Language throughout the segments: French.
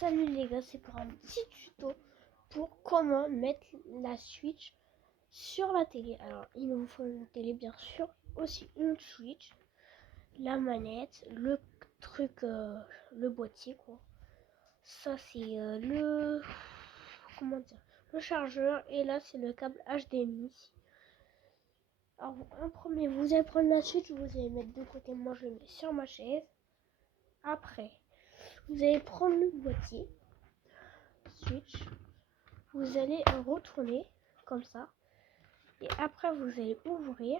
Salut les gars, c'est pour un petit tuto pour comment mettre la Switch sur la télé. Alors il nous faut une télé bien sûr, aussi une Switch, la manette, le truc, le boîtier quoi. Ça c'est le chargeur, et là c'est le câble HDMI. Alors en premier vous allez prendre la Switch, vous allez mettre de côté, moi je le mets sur ma chaise. Après vous allez prendre le boîtier Switch, vous allez retourner comme ça, et après vous allez ouvrir,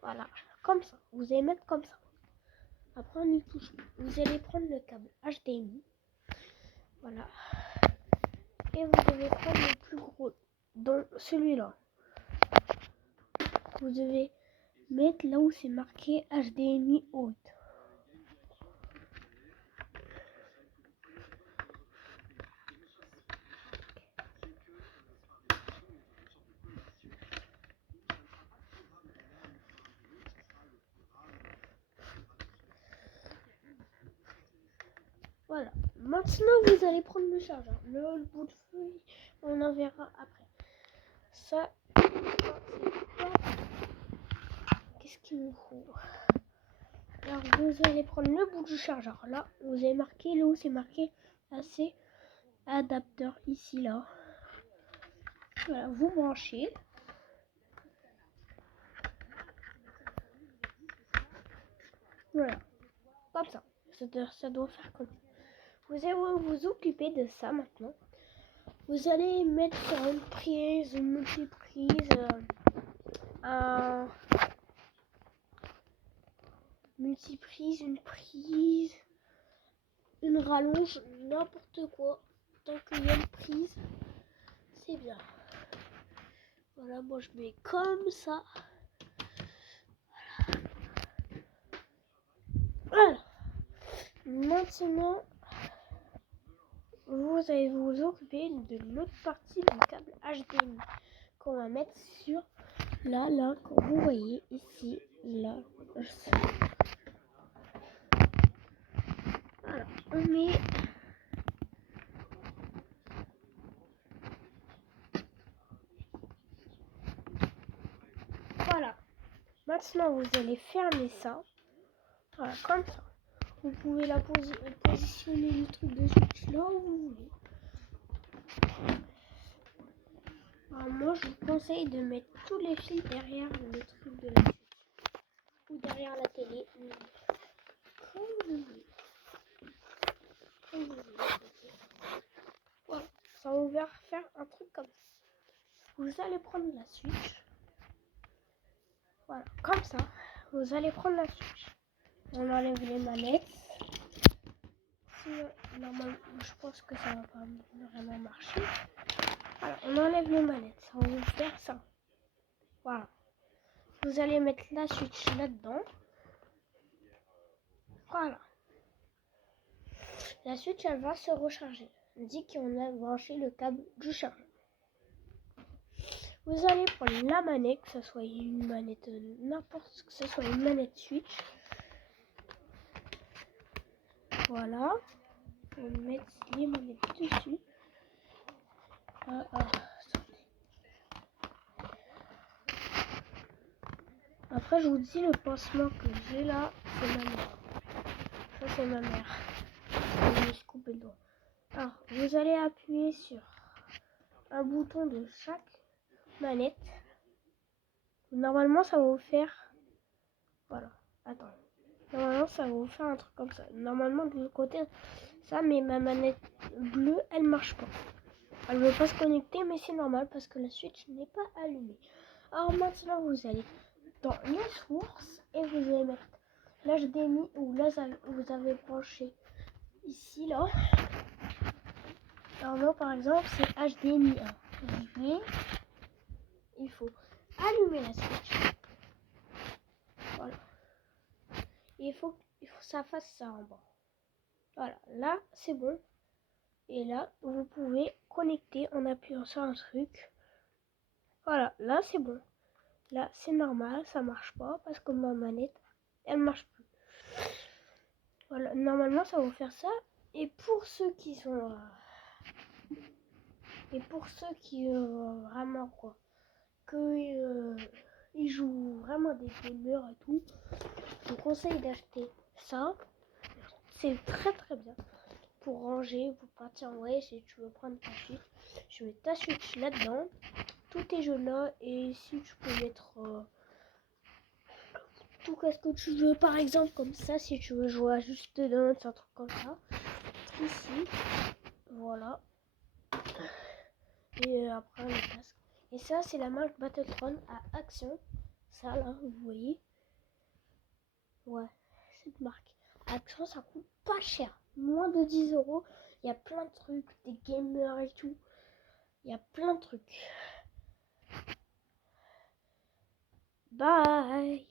voilà, comme ça, vous allez mettre comme ça. Après on y touche, vous allez prendre le câble HDMI, voilà, et vous devez prendre le plus gros, donc celui-là. Vous devez mettre là où c'est marqué HDMI haute. Voilà, maintenant vous allez prendre le chargeur, le bout de feuille, on en verra après. Ça, qu'est-ce qu'il nous faut? Alors vous allez prendre le bout du chargeur, là vous avez marqué, là où c'est marqué AC adapteur, ici là. Voilà, vous branchez. Voilà, comme ça. Ça doit faire comme ça. Vous allez vous occuper de ça maintenant. Vous allez mettre sur une prise, une multiprise, une prise, une rallonge, n'importe quoi. Tant qu'il y a une prise, c'est bien. Voilà, moi je mets comme ça. Voilà. Maintenant, vous allez vous occuper de l'autre partie du câble HDMI qu'on va mettre sur là, quand vous voyez ici, là. Voilà, on met voilà. Maintenant, vous allez fermer ça. Voilà, comme ça. Vous pouvez la positionner le truc de Switch là où vous voulez. Alors moi, je vous conseille de mettre tous les fils derrière le truc de la Switch ou derrière la télé, comme vous voulez. Voilà, ça va vous faire un truc comme ça. Vous allez prendre la Switch. Voilà, comme ça. Vous allez prendre la Switch. On enlève les manettes. Sinon, normalement, je pense que ça va pas vraiment marcher. Voilà, on enlève les manettes. Ça va vous faire ça. Voilà. Vous allez mettre la Switch là-dedans. Voilà. La Switch, elle va se recharger. On dit qu'on a branché le câble du chargeur. Vous allez prendre la manette, que ce soit une manette n'importe, que ce soit une manette Switch. Voilà. On met les manettes dessus. Après, je vous dis, le pansement que j'ai là, c'est ma mère. Ça, c'est ma mère. Je me suis coupé le doigt. Alors, vous allez appuyer sur un bouton de chaque manette. Normalement, ça va vous faire... Voilà. Attends. Normalement, ça va vous faire un truc comme ça. Normalement, de l'autre côté, ça, mais ma manette bleue, elle marche pas. Elle ne veut pas se connecter, mais c'est normal parce que la Switch n'est pas allumée. Alors maintenant, vous allez dans les sources et vous allez mettre l'HDMI où là vous avez branché ici là. Alors moi par exemple c'est HDMI 1. Il faut allumer la Switch. Voilà. Et il faut que ça fasse ça en bas. Voilà, là c'est bon. Et là vous pouvez connecter en appuyant sur un truc. Voilà, là c'est bon. Là c'est normal, ça marche pas parce que ma manette elle marche plus. Voilà, normalement ça va vous faire ça. Et pour ceux qui sont vraiment quoi, que ils jouent vraiment des gamers et tout, je vous conseille d'acheter ça. C'est très très bien pour ranger, pour partir en voyage. Si tu veux prendre ta Switch, je mets ta Switch là-dedans, tous tes jeux là, et si tu peux mettre tout qu'est-ce que tu veux, par exemple comme ça, si tu veux jouer à Just Dance, un truc comme ça, ici, voilà. Et après le casque. Et ça, c'est la marque Battletron à Action. Ça là, vous voyez. Ouais, cette marque. Action, ça coûte pas cher. Moins de 10 euros. Il y a plein de trucs, des gamers et tout. Il y a plein de trucs. Bye.